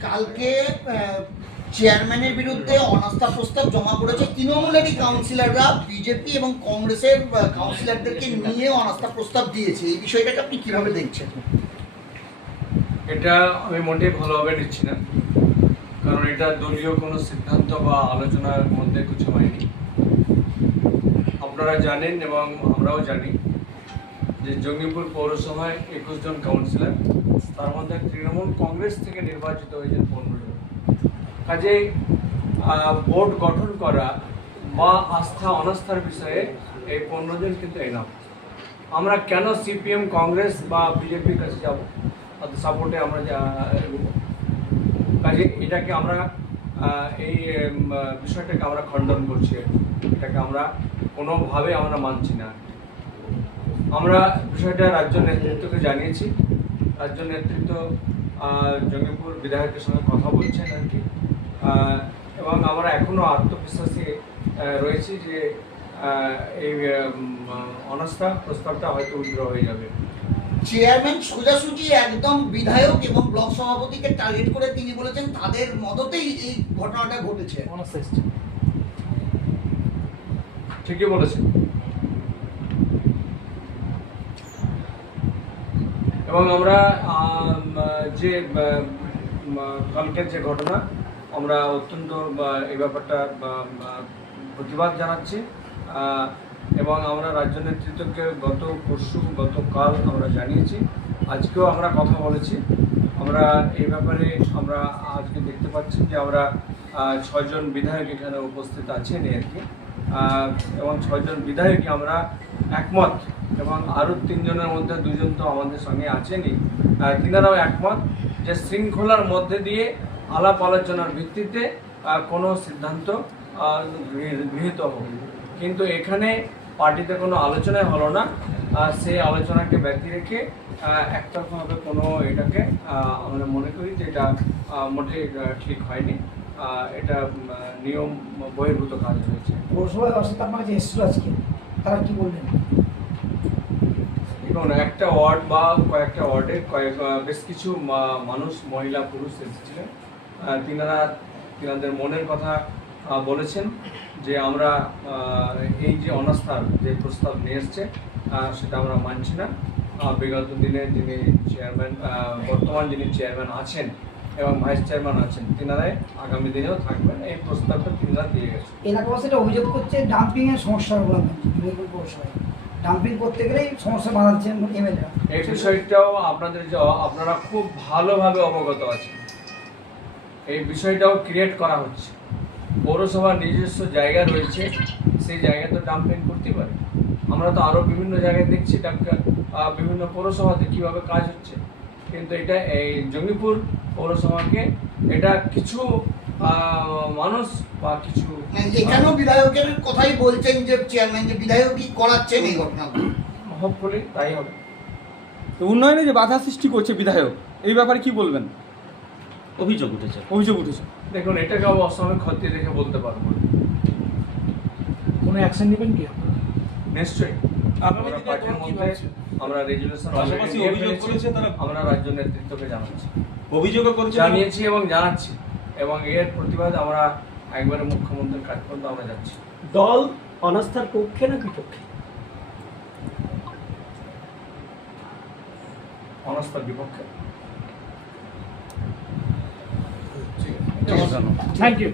কালকে আহ, চেয়ারম্যানের বিরুদ্ধে অনাস্থা প্রস্তাব জমা করেছে তৃণমূলেরই কাউন্সিলররা বিজেপি এবং কংগ্রেসের কাউন্সিলরদেরকে নিয়ে অনাস্থা প্রস্তাব দিয়েছে। এই বিষয়টাকে আপনি কীভাবে দেখছেন? এটা আমি মোটেই ভালোভাবে নিচ্ছি না। কারণ এটা দলীয় কোনো সিদ্ধান্ত বা আলোচনার মধ্যে কিছু হয়নি। আপনারা জানেন এবং আমরাও জানি যে জঙ্গিপুর পৌরসভায় একুশ জন কাউন্সিলর তার মধ্যে তৃণমূল কংগ্রেস থেকে নির্বাচিত হয়েছেন পনেরো কাজেই বোর্ড গঠন করা বা আস্থা অনাস্থার বিষয়ে এই পনেরো জন কিন্তু এনাম আমরা কেন সিপিএম, কংগ্রেস বা বিজেপির কাছে যাব? সাপোর্টে আমরা কাজে এটাকে আমরা এই বিষয়টাকে আমরা খণ্ডন করছি এটাকে আমরা কোনোভাবে আমরা মানছি না। আমরা বিষয়টা রাজ্য নেতৃত্বকে জানিয়েছি। রাজ্য নেতৃত্ব জঙ্গিপুর বিধায়কের সঙ্গে কথা বলছেন আর কি। এবং আমরা এখনও আত্মবিশ্বাসী রয়েছি যে এই অনাস্থা প্রস্তাবটা হয়তো উইথড্র হয়ে যাবে। চেয়ারম্যান সোজাসুজি একদম বিধায়ক এবং ব্লক সভাপতিকে টার্গেট করে তিনি বলেছেন তাদের মদতেই এই ঘটনাটা ঘটেছে। ঠিকই বলেছেন। এবং আমরা যে কালকের যে ঘটনা, আমরা অত্যন্ত এই ব্যাপারটা প্রতিবাদ জানাচ্ছি। এবং আমরা রাজ্য নেতৃত্বকে গত পরশু, গতকাল আমরা জানিয়েছি। আজকেও আমরা কথা বলেছি। আমরা এই ব্যাপারে আমরা আজকে দেখতে পাচ্ছি যে আমরা ছয়জন বিধায়ক এখানে উপস্থিত আছেন আর কি। এবং ছয়জন বিধায়কই আমরা একমত এবং আরও তিনজনের মধ্যে দুজন তো আমাদের সঙ্গে আছেনই। তিনারাও একমত যে শৃঙ্খলার মধ্যে দিয়ে আলাপ আলোচনার ভিত্তিতে কোনো সিদ্ধান্ত গৃহীত হবে কিন্তু এখানে পার্টিতে কোনো আলোচনাই হলো না। সেই আলোচনাকে ব্যক্তি রেখে একতরফাভাবে কোনো এটাকে আমরা মনে করি যে এটা মোটে ঠিক হয়নি। এটা নিয়ম বহির্ভূত কাজ হয়েছে। পৌরসভায় অর্থাৎ আপনার যে এসেছিল আজকে, তারা কি বললেন? দেখুন একটা ওয়ার্ড বা কয়েকটা ওয়ার্ডে কয়েক বেশ কিছু মানুষ মহিলা, পুরুষ এসেছিলেন। তিনারা, তিনাদের মনের কথা বলেছেন যে আমরা এই যে অনাস্থার যে প্রস্তাব নিয়ে এসছে সেটা আমরা মানছি না। বিগত দিনে যিনি চেয়ারম্যান বর্তমান যিনি চেয়ারম্যান আছেন এবং ভাইস চেয়ারম্যান আছেন, তিনারাই আগামী দিনেও থাকবেন। এই প্রস্তাবটা তিনারা দিয়ে গেছেন। এলাকাবাসীরা অভিযোগ করছে ডাম্পিং এর সমস্যা ডাম্পিং করতে গেলেই সমস্যা বাঁধাচ্ছেন এই বিষয়টাও আপনাদের যে আপনারা খুব ভালোভাবে অবগত আছেন। এই বিষয়টাও ক্রিয়েট করা হচ্ছে। পৌরসভার নিজস্ব জায়গা রয়েছে সেই জায়গায় তো ডাম্পিং করতে পারে। আমরা তো আরও বিভিন্ন জায়গায় দেখছি আহ, বিভিন্ন পৌরসভাতে কীভাবে কাজ হচ্ছে। কিন্তু এটা এই জঙ্গিপুর পৌরসভাকে এটা কিছু মানুষ বা কিছু মানে এখানেও বিধায়কের কথাই বলছেন যে চেয়ারম্যান যে বিধায়কই করাচ্ছেন এই ঘটনাগুলো হোপফুলি তাই হবে। তো উন্নয়নে যে বাধা সৃষ্টি করছে বিধায়ক এই ব্যাপারে কি বলবেন? অভিযোগ উঠেছে। অভিযোগ উঠেছে। দেখুন এটাকে আমি খতিয়ে দেখে বলতে পারব কোনো অ্যাকশন নেবেন কি নিশ্চয়ই। আগামী আমরা রেজুলেশন পাশাপাশি অভিযোগ করেছে তারা- আমরা রাজ্য নেতৃত্বকে জানাচ্ছি। অভিযোগও করছে? জানিয়েছি এবং জানাচ্ছি। এবং এর প্রতিবাদ আমরা একবারে মুখ্যমন্ত্রীর কাজ পর্যন্ত আমরা যাচ্ছি। দল অনাস্থার পক্ষে না বিপক্ষে? অনাস্থার বিপক্ষে। Thank you